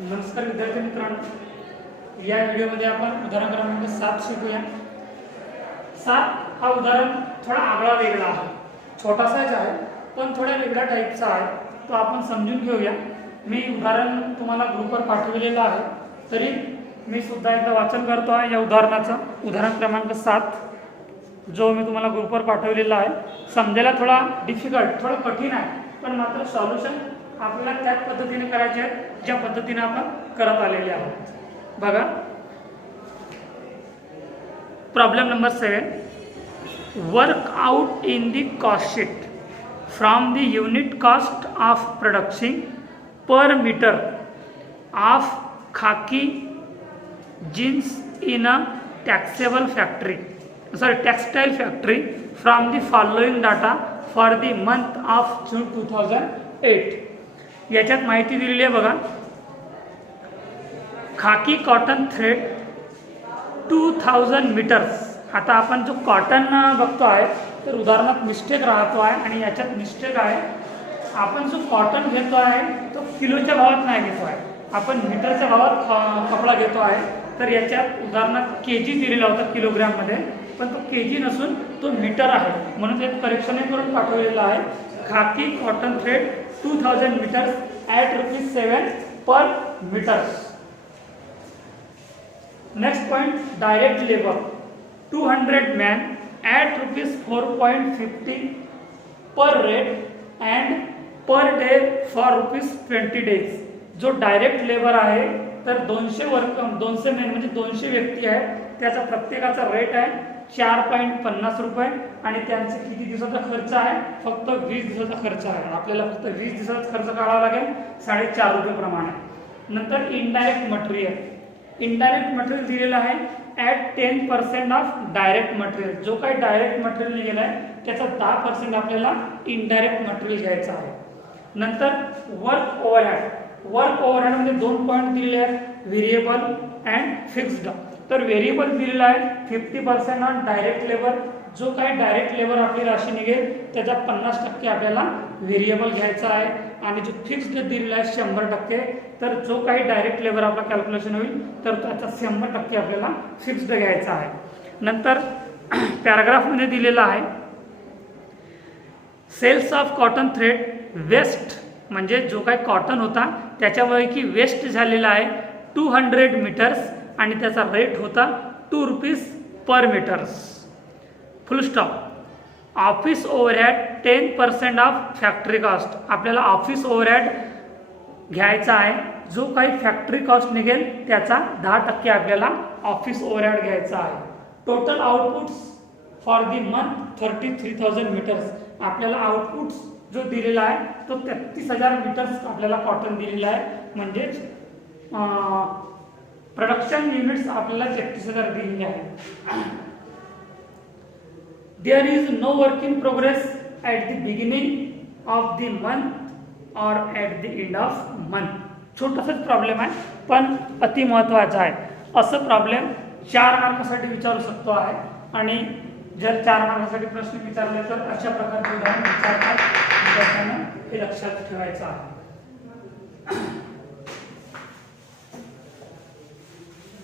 नमस्कार विद्यार्थी मित्रांनो, या व्हिडिओमध्ये आपण उदाहरण क्रमांक 7 शिकूया। 7 हा उदाहरण थोडा आगळा वेगळा आहे, छोटासाच आहे पण थोड्या वेगळ्या टाईपचा आहे, तो आपण समजून घेऊया। मी उदाहरण तुम्हाला ग्रुपवर पाठवलेलं आहे, तरी मी सुद्धा एकदा वाचन करतो आहे या उदाहरणाचं। उदाहरण क्रमांक 7 जो मी तुम्हाला ग्रुपवर पाठवलेला आहे, समजायला थोडा डिफिकल्ट, थोडा कठीण आहे, पण मात्र सॉल्युशन आपल्याला त्याच पद्धतीने करायचे आहे ज्या पद्धतीने आपण करत आलेले आहोत। बघा, problem number 7, work out in the cost sheet from the unit cost of production per metre of khaki jeans in a taxable factory textile factory from the following data for the month of June 2008। याच्यात माहिती दिलेली आहे बघा। Khaki cotton thread 2000 metres. आता आपण जो cotton बघतो आहे तर उदाहरणात मिस्टेक राहतो आहे आणि याच्यात मिस्टेक आहे। आपण जो कॉटन घेतो आहे तो किलोच्या भावात नाही घेतो आहे, आपण मीटरच्या भावात कपडा घेतो आहे। तर याच्यात उदाहरणात केजी दिलेला होता किलोग्राममध्ये, पण तो केजी नसून तो मीटर आहे, म्हणून ते करेक्शन करून पाठवलेलं आहे। खाकी cotton thread 2000 meters at ₹7 per meter। Next point, direct labor 200 man at ₹4.50 per rate and per day for ₹20 days। जो डायरेक्ट लेबर आहे तर 200 मॅन म्हणजे 200 व्यक्ती आहेत, त्याचा प्रत्येकाचा रेट आहे ₹4.50 आणि त्यांचा किती दिवसाचा खर्च आहे? फक्त 20 दिवसाचा खर्च आहे। आपल्याला फक्त 20 दिवसाचा खर्च काढावा लागेल ₹4.50 प्रमाणे। नंतर इनडायरेक्ट मटेरियल दिलेला आहे ॲट 10% ऑफ डायरेक्ट मटेरियल। जो काही डायरेक्ट मटेरियल निघेला आहे त्याचा 10% आपल्याला इनडायरेक्ट मटेरियल घ्यायचं आहे। नंतर वर्क ओव्हरहेड मध्ये 2 पॉईंट दिलेले आहेत, व्हेरिएबल अँड फिक्स्ड। तर व्हेरिएबल दिलेला आहे 50% ऑन डायरेक्ट लेबर। जो काही डायरेक्ट लेबर आपली राशी निघेल त्याचा 50% आपल्याला व्हेरिएबल घ्यायचा आहे आणि जो फिक्स्ड दिलेला आहे 100%। तर जो काही डायरेक्ट लेबर आपला कॅल्क्युलेशन होईल तर त्याचा 100% आपल्याला फिक्स्ड घ्यायचा आहे। नंतर पॅराग्राफमध्ये दिलेला आहे sales of cotton thread waste, म्हणजे जो काही कॉटन होता त्याच्यापैकी वेस्ट झालेला आहे 200 मीटर्स आणि त्याचा रेट होता ₹2 per metres. Full stop. Office overhead 10% of factory cost. आपल्याला ऑफिस ओव्हरहेड घ्यायचा आहे, जो काही फॅक्टरी कॉस्ट निघेल त्याचा 10% आपल्याला ऑफिस ओव्हरहेड घ्यायचा आहे। Total outputs for the month 33,000 metres. आपल्याला आउटपुट्स जो दिलेला आहे तो 33,000 मीटर्स आपल्याला कॉटन दिलेला आहे, म्हणजेच प्रोडक्शन युनिट्स आपल्याला 33,000 दिलेले आहेत। There is no work in progress at the beginning of the month और at the end of month. छोटासाच प्रॉब्लेम आहे पण अति महत्त्वाचा आहे। असं प्रॉब्लेम 4 मार्कासाठी विचारू शकतो आहे आणि जर 4 मार्कासाठी प्रश्न विचारले तर अशा प्रकारचे उदाहरण विचारतात, विद्यार्थ्यांना हे लक्षात ठेवायचं आहे।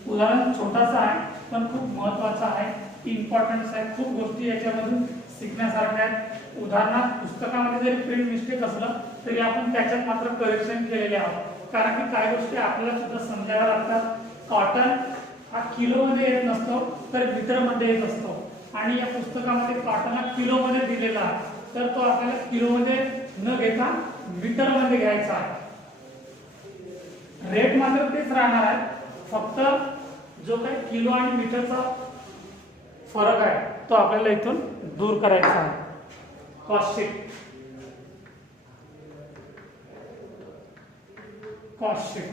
उदाहरण छोटासा आहे पण खूप महत्त्वाचा आहे, इम्पॉर्टन्स आहे, खूप गोष्टी याच्यामधून शिकण्यासारख्या आहेत। उदाहरणात पुस्तकामध्ये जरी प्रिंट मिस्टेक असलं तरी आपण त्याच्यात मात्र करेक्शन केलेले आहोत, कारण की काही गोष्टी आपल्याला सुद्धा समजाव्या लागतात। कॉटन हा किलोमध्ये येत नसतो तर मीटरमध्ये येत असतो आणि या पुस्तकामध्ये कॉटन हा किलोमध्ये दिलेला आहे, तर तो आपल्याला किलोमध्ये न घेता मीटरमध्ये घ्यायचा आहे। रेट मात्र तेच राहणार आहे, फक्त जो काही किलो आणि मीटरचा फरक आहे तो आपल्याला इथून दूर करायचा आहे। Cost sheet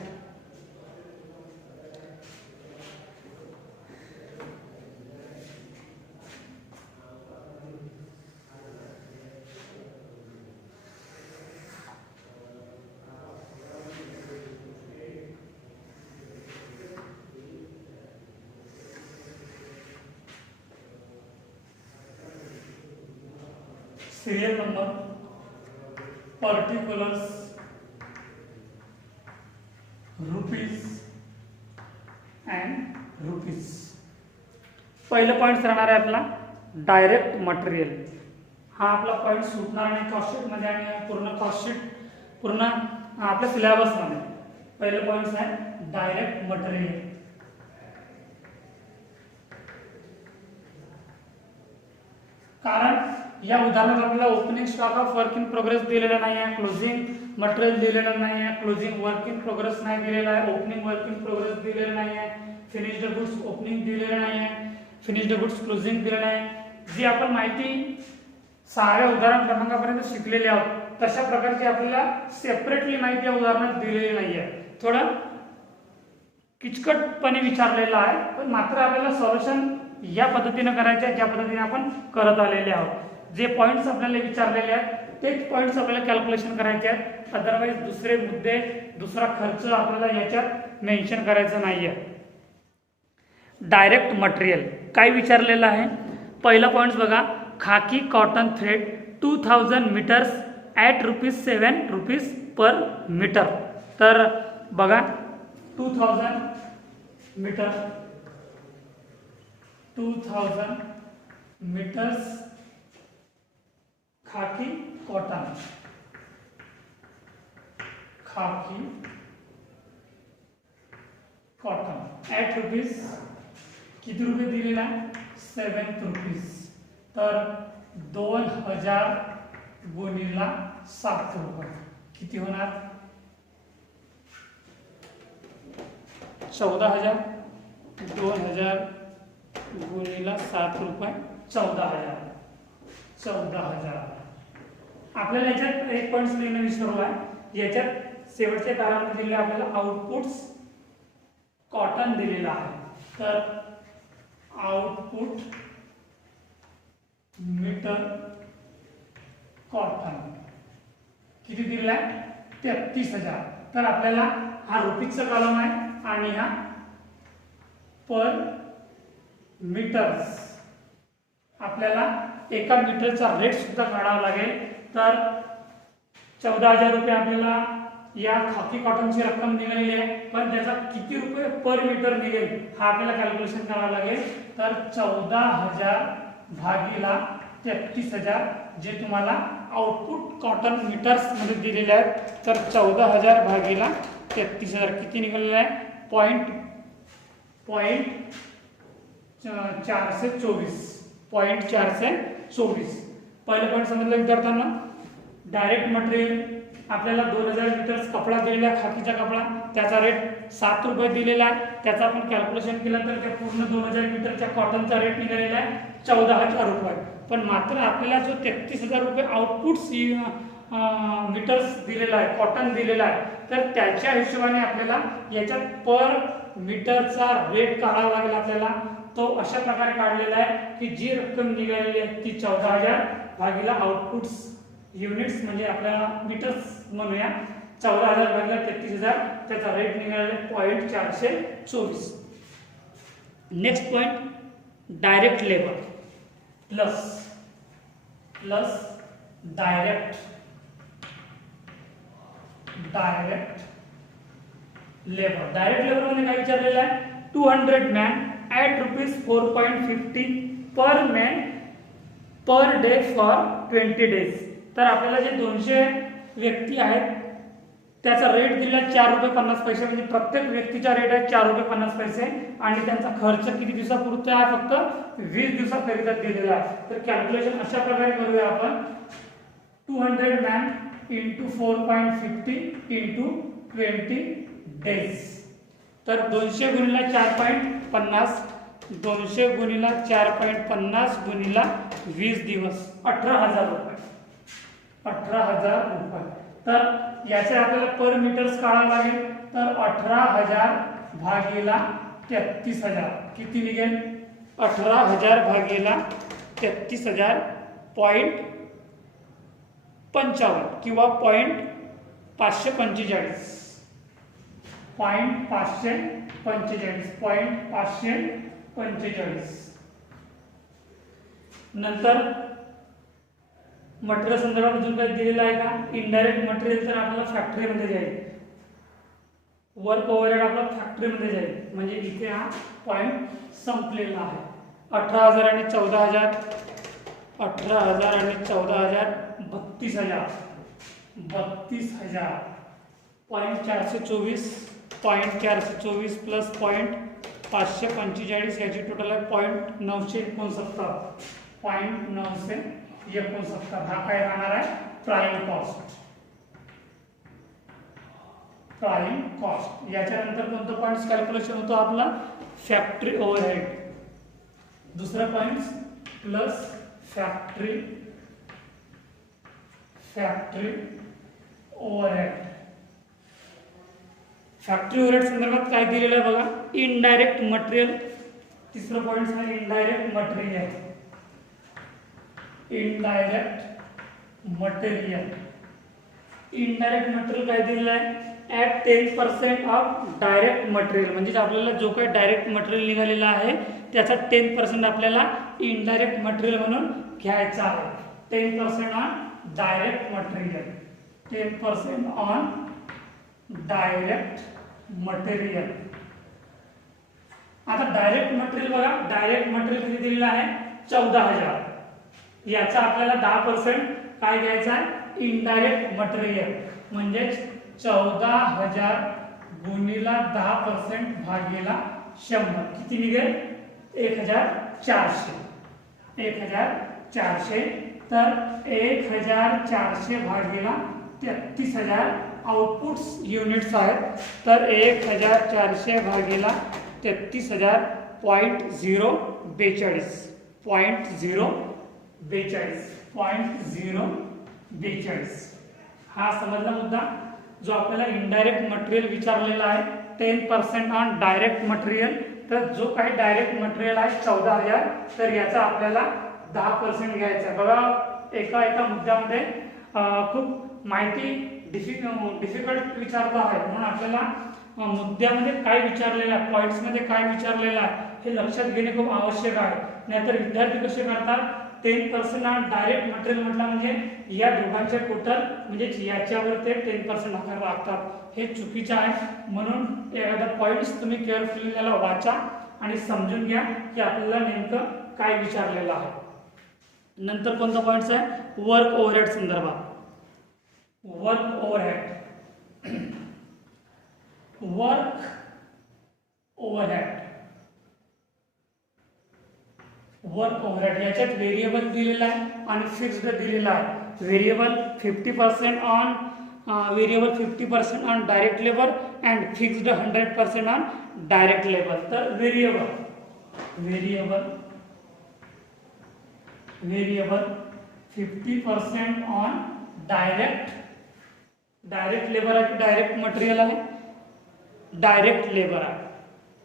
serial number, particulars, rupees and rupees. पहिलं पॉईंट राहणार आहे आपला डायरेक्ट मटेरियल. हा आपला पॉईंट सुटणार नाही कॉस्टशीटमध्ये आणि पूर्ण कॉस्टशीट पूर्ण आपल्या सिलेबसमध्ये. पहिलं पॉईंट आहे डायरेक्ट मटेरियल. कारण या उदाहरणात आपल्याला opening stock of work in progress दिलेला नाही आहे, क्लोजिंग मटेरियल दिलेलं नाही आहे, क्लोजिंग वर्क इन प्रोग्रेस नाही दिलेला आहे, ओपनिंग वर्क इन प्रोग्रेस दिलेलं नाही आहे, फिनिश्ड गुड्स ओपनिंग दिलेलं नाही आहे, फिनिश्ड गुड्स क्लोजिंग दिलेलं आहे. जी आपण माहिती 6व्या उदाहरण क्रमांकापर्यंत शिकलेली आहोत तशा प्रकारची आपल्याला सेपरेटली माहिती या उदाहरणात दिलेली नाही आहे. थोडं किचकटपणे विचारलेलं आहे, पण मात्र आपल्याला सॉल्युशन या पद्धतीने करायचे आहे ज्या पद्धतीने आपण करत आलेले आहोत. जे पॉईंट्स आपल्याला विचारलेले आहेत तेच पॉईंट्स आपल्याला कॅल्क्युलेशन करायचे आहेत. अदरवाईज दुसरे मुद्दे दुसरा खर्च आपल्याला याच्यात मेन्शन करायचा नाही आहे. डायरेक्ट मटेरियल काय विचारलेलं आहे. पहिला पॉईंट बघा, khaki cotton thread 2000 metres at ₹7 per metre. तर बघा 2000 metre 2000 metres khaki cotton at rupees किती रुपये दिलेला आहे ₹7. तर 2000 गुणिला 7 रुपये किती होणार 14,000. 2000 गुणिला 7 रुपये 14,000. आपल्याला याच्यात एक पॉईंट लिहिणं विसरलो आहे. याच्यात शेवटच्या तारामध्ये दिलेलं आपल्याला आउटपुट्स कॉटन दिलेला आहे. तर आउटपुट मीटर कॉटन किती दिलेला आहे 33,000. तर आपल्याला हा रुपीजचा कॉलम आहे आणि हा पर मीटर्स. आपल्याला एका मीटरचा रेट सुद्धा काढावा लागेल. तर 14,000 रुपये आपल्याला या खाकी कॉटनची रक्कम निघालेली आहे, पण त्याचा किती रुपये पर मीटर निघेल हा आपल्याला कॅल्क्युलेशन करावं लागेल. तर 14,000 भागीला 33,000 जे तुम्हाला आउटपुट कॉटन मीटर्स मध्ये दिलेले आहेत. तर 14,000 भागीला 33,000 किती निघालेलं आहे पॉईंट 424. पहिलं पॉईंट समजलं विद्यार्थ्यांना. डायरेक्ट मटेरियल आपल्याला 2000 मीटर्स कपडा दिलेला आहे खाकीचा कपडा, त्याचा रेट 7 रुपये दिलेला आहे. त्याचा आपण कॅल्क्युलेशन केलं तर त्या पूर्ण 2000 मीटरच्या कॉटनचा रेट निघालेला आहे 14,000 रुपये. पण मात्र आपल्याला जो 33,000 रुपये आउटपुट्स मीटर्स दिलेला आहे कॉटन दिलेला आहे, तर त्याच्या हिशोबाने आपल्याला याच्यात पर मीटरचा रेट काढावा लागेल आपल्याला. तो अशा प्रकारे काढलेला आहे की जी रक्कम निघालेली आहे ती 14,000 भागीला आउटपुट्स युनिट्स म्हणजे आपल्याला मीटर्स म्हणूया 14,000 भागीला 33,000 त्याचा रेट निघालेला आहे 424. Next point direct labour plus direct labour. Direct labour मध्ये काय विचारलेलं आहे 200 man at ₹4.50 per man per day for 20 days. तर आपल्याला जे 200 व्यक्ती आहेत त्याचा रेट दिला ₹4.50 म्हणजे प्रत्येक व्यक्तीचा रेट आहे ₹4.50 आणि त्यांचा खर्च किती दिवसापुरता आहे फक्त 20 दिवसाकरिता दिलेला आहे. तर कॅल्क्युलेशन अशा प्रकारे करूया आपण 200 मॅन इंटू 4.50 इंटू 20 days. तर 200 गुणिला 4.50 200 गुणिला 4.50 गुणिला 20 दिवस 18,000 रुपये. तर याचे आपल्याला पर मीटर्स काढावं लागेल. तर 18,000 भागीला 33,000 किती निघेल 18,000 भागीला 33,000 .55 किंवा .545 .545. नंतर मटेरियल संदर्भात अजून काही दिलेलं आहे का. इनडायरेक्ट मटेरियल तर आपल्याला फॅक्टरीमध्ये जाईल. वर्क ओव्हरहेड आपला फॅक्टरीमध्ये जाईल, म्हणजे इथे हा पॉईंट संपलेला आहे. 18,000 आणि 14,000, 18,000 आणि 14,000 32,000, 32,000 पॉईंट 424, पॉईंट 424 प्लस पॉईंट 545 याची टोटल आहे पॉईंट 969, पॉईंट 969. हा काय राहणार आहे? Prime cost. Prime cost. याच्यानंतर कोणतं पॉईंट्स कॅल्क्युलेशन होतो आपला? Factory overhead. दुसरा point plus factory overhead. Factory overhead संदर्भात काय दिलेलं आहे बघा? Indirect material. तिसरं पॉईंट आहे इनडायरेक्ट मटेरियल. इनडायरेक्ट मटेरियल काय दिलेलं आहे? At 10% of direct material. म्हणजे आपल्याला जो काही डायरेक्ट मटेरियल निघालेला आहे त्याचा 10% आपल्याला इनडायरेक्ट मटेरियल म्हणून घ्यायचा आहे. 10% on direct material. 10% on direct material. आता डायरेक्ट मटेरियल बघा, डायरेक्ट मटेरियल किती दिलेलं आहे? 14,000. याचा आपल्याला 10% काय घ्यायचा आहे? Indirect material. म्हणजेच 14,000 गुणिला 10% भागीला 100 किती निघेल? 1,400. 1,400. तर 1,400 भागीला 33,000 आउटपुट्स युनिट्स आहेत. तर 1,400 भागीला 33,000 0.042. 0.042. हा समजला मुद्दा. जो आपल्याला इनडायरेक्ट मटेरियल विचारलेला आहे 10% ऑन डायरेक्ट मटेरियल. तर जो काही डायरेक्ट मटेरियल आहे 14,000, तर याचा आपल्याला 10% घ्यायचा आहे. बघा एका मुद्द्यामध्ये खूप माहिती डिफिकल्ट विचारतो आहे, म्हणून आपल्याला मुद्द्यामध्ये काय विचारलेलं आहे, पॉईंट्समध्ये काय विचारलेलं आहे हे लक्षात घेणे खूप आवश्यक आहे. नाहीतर विद्यार्थी कसे करतात? 10% ऑन डायरेक्ट मटेरियल म्हटलं म्हणजे या दोघांचे टोटल म्हणजे याच्यावर ते 10% आकारायला लागतात. हे चुकीचं आहे. म्हणून एखादा पॉईंट्स तुम्ही केअरफुली त्याला वाचा आणि समजून घ्या की आपल्याला नेमकं काय विचारलेलं आहे. नंतर कोणता पॉईंट्स आहे? वर्क ओव्हरहेड संदर्भात. वर्क ओव्हरहेड याच्यात व्हेरिएबल दिलेला आहे आणि फिक्स्ड दिलेला आहे. Variable 50% on direct labour and fixed 100% on direct labour. तर व्हेरिएबल 50% ऑन डायरेक्ट लेबर आहे की डायरेक्ट मटेरियल आहे? डायरेक्ट लेबर आहे.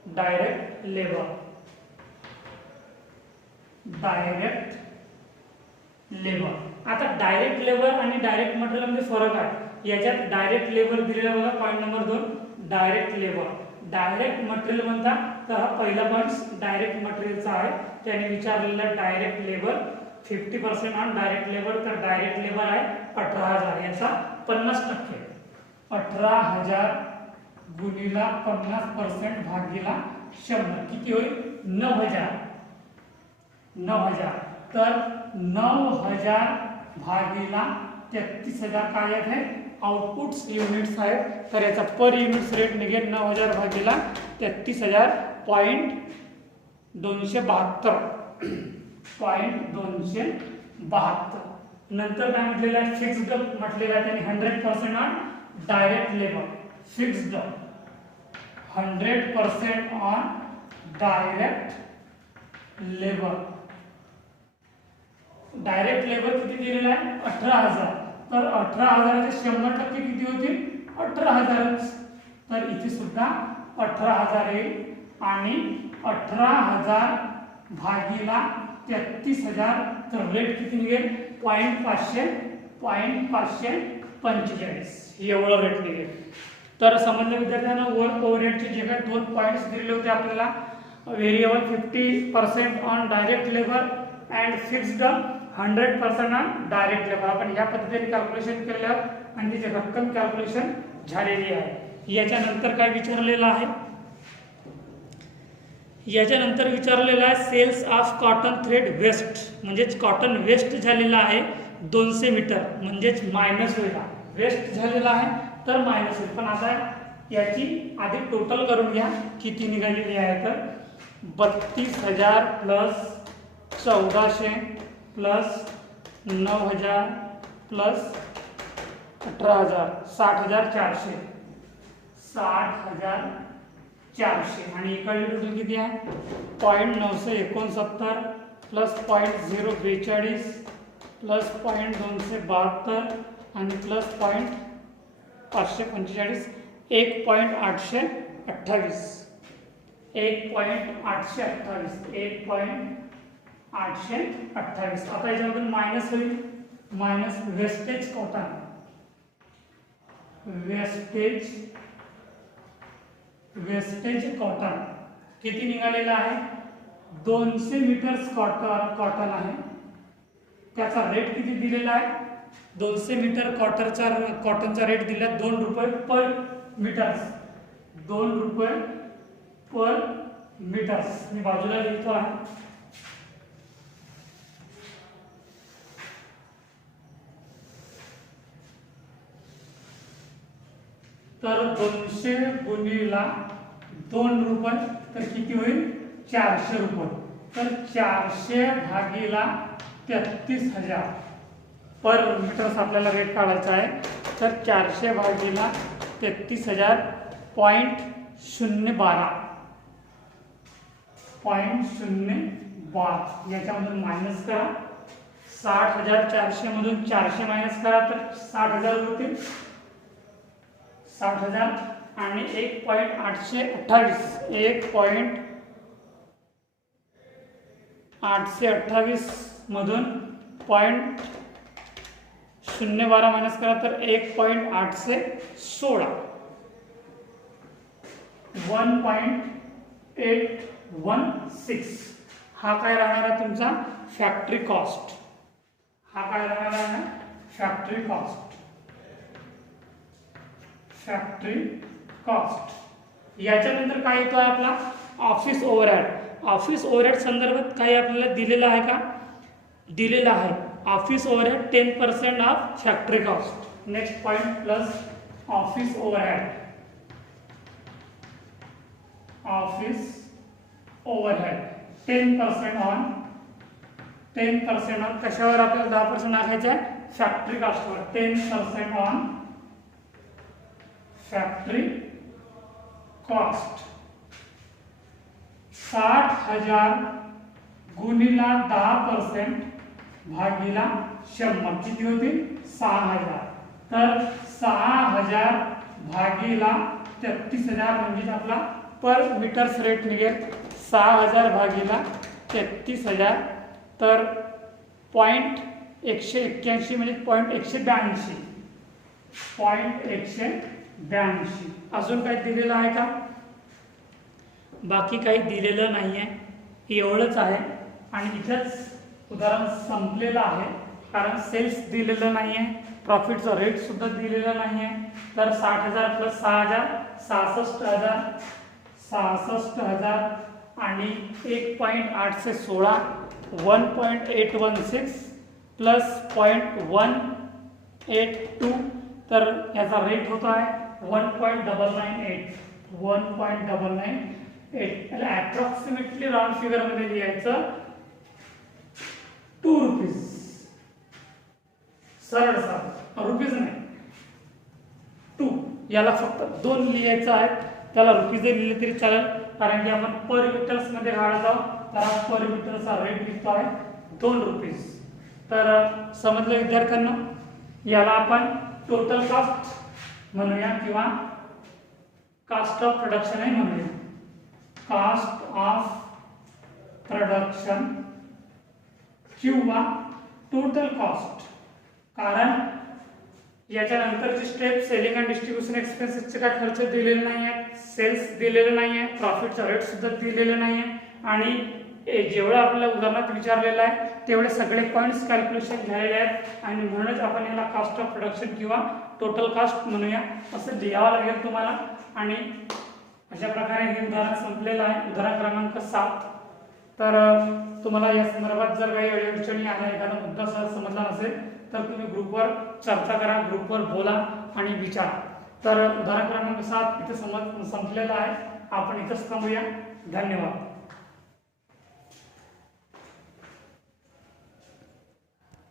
Direct labour. आता डायरेक्ट लेबर आणि डायरेक्ट मटेरियल मध्ये फरक आहे. याच्यात डायरेक्ट लेबर दिलेला बघा point number 2. Direct labour. Direct material म्हणतात तर हा पहिला पॉईंट डायरेक्ट मटेरियलचा आहे. त्याने विचारलेला direct labour 50% on direct labour. तर डायरेक्ट लेबर आहे 18,000. याचा 50% 18,000 गुणिला 50% भागीला 100 किती होईल? 9,000. तर 9,000 भागीला 33,000 काय आहे? आउटपुट्स युनिट्स आहेत. तर याचा पर युनिट्स रेट निघेल 9,000 भागीला 33,000 .272. नंतर काय म्हटलेलं आहे? फिक्स्ड म्हटलेलं आहे त्यांनी 100% on direct labour. Fixed 100% on direct labour. Direct labour किती दिलेलं आहे? 18,000. तर 18,000चे 100% किती होतील? 18,000. तर इथे सुद्धा 18,000 येईल आणि 18,000 भागीला 33,000. तर रेट किती निघेल? 0.545 एवढं रेट निघेल. तर समजलं विद्यार्थ्यांना वर्क ओव्हरहेडचे जे काही 2 पॉईंट्स दिलेले होते आपल्याला, variable 50% on direct labour and fixed 100% on direct labour. आपण या पद्धतीने कॅल्क्युलेशन केल्यावर आणि त्याची रक्कम कॅल्क्युलेशन झालेली आहे. याच्यानंतर काय विचारलेलं आहे, याच्यानंतर विचारलेलं आहे sales of cotton thread waste, म्हणजेच कॉटन वेस्ट झालेला आहे 200 मीटर, म्हणजेच मायनस होईल, वेस्ट झालेला आहे तर मायनस होईल. पण आता याची आधी टोटल करून घ्या किती निघालेली आहे, तर 32,000 प्लस 1400 प्लस 9,000 प्लस 18,000 60,400 60,400 आणि इकडे टोटल किती आहे 0.969 प्लस 0.042 प्लस 0.272 आणि प्लस 0.545 1.828 1.828. आता याच्यामधून मायनस होईल, minus wastage cotton, wastage cotton किती निघालेला आहे 200 मीटर्स कॉटन आहे, त्याचा रेट किती दिलेला आहे 200 मीटर कॉटनचा रेट दिला 2 रुपये पर मीटर्स, 2 रुपये पर मीटर्स. मी बाजूला लिहितो आहे. तर 200 गुणिला 2 रुपये तर किती होईल 400 रुपये. तर 400 भागीला 33,000 पर मीटर्स आपल्याला रेट काढायचा आहे. तर 400 भागीला 33,000 0.012 याच्यामधून मायनस करा. 60,400 मधून 400 मायनस करा तर 60,000 होतील, 60,000 आणि 1.828 मधून 0.012 मायनस करा तर 1.816 1.816 हा काय राहणार आहे तुमचा फॅक्टरी कॉस्ट. हा काय राहणार आहे फॅक्टरी कॉस्ट. याच्यानंतर काय येतो आहे आपला ऑफिस ओव्हरहेड. ऑफिस ओव्हरहेड संदर्भात काही आपल्याला दिलेलं आहे का, दिलेलं आहे. Office overhead 10% of factory cost. Next point plus office overhead. Office overhead 10% on कशावर आपल्याला 10% टाकायचं आहे फॅक्टरी कॉस्टवर. 10% on factory cost. 60,000 गुणिला 10% भागीला 100 किती होतील 6,000. तर 6,000 भागीला 33,000 म्हणजे आपला पर मीटर्स रेट निघेल 6,000 भागीला 33,000 तर 0.181 म्हणजे 0.182. अजून काही दिलेलं आहे का, बाकी काही दिलेलं नाही आहे, एवढंच आहे. आणि इथंच उदाहरण संपलेलं आहे कारण सेल्स दिलेलं नाही आहे, प्रॉफिटचा रेट सुद्धा दिलेला नाही आहे. तर 60,000 प्लस 6,000 66,000 आणि 1.816 1.816 प्लस 0.182 तर याचा रेट होतो आहे 1.998 याला अप्रॉक्सिमेटली राऊंड फिगर मध्ये लिहायचं 2 रुपीज. सरळ रुपीज नाही 2, याला फक्त 2 लिहायचं आहे. त्याला रुपीज लिहिले तरी चालेल कारण की आपण पर मीटर्स मध्ये काढत आहोत. तर पर मीटरचा रेट लिहितो आहे 2 रुपीज. तर समजलं विद्यार्थ्यांना. याला आपण टोटल कॉस्ट म्हणूया किंवा कॉस्ट ऑफ प्रोडक्शन ही म्हणूया. कॉस्ट ऑफ प्रोडक्शन किंवा टोटल कॉस्ट. कारण याच्यानंतरची स्टेप सेलिंग अँड डिस्ट्रीब्युशन एक्सपेन्सेसचे काय खर्च दिलेले नाही आहेत, सेल्स दिलेले नाही आहे, प्रॉफिटचा रेट सुद्धा दिलेले नाही आहे. आणि जेवढं आपल्याला उदाहरणात विचारलेलं आहे तेवढे सगळे पॉईंट्स कॅल्क्युलेशन झालेले आहेत आणि म्हणूनच आपण याला कॉस्ट ऑफ प्रोडक्शन किंवा टोटल कास्ट म्हणूया असं लिहावं लागेल तुम्हाला। आणि अशा प्रकारे हे उदाहरण संपलेलं आहे, उदाहरण क्रमांक 7। तर तुम्हाला या संदर्भात जर काही अडचणी आल्या, एखादा मुद्दा सहज समजला नसेल तर तुम्ही ग्रुपवर चर्चा करा, ग्रुपवर बोला आणि विचारा। तर उदाहरण क्रमांक 7 इथे संपलेला आहे, आपण इथंच थांबूया। धन्यवाद।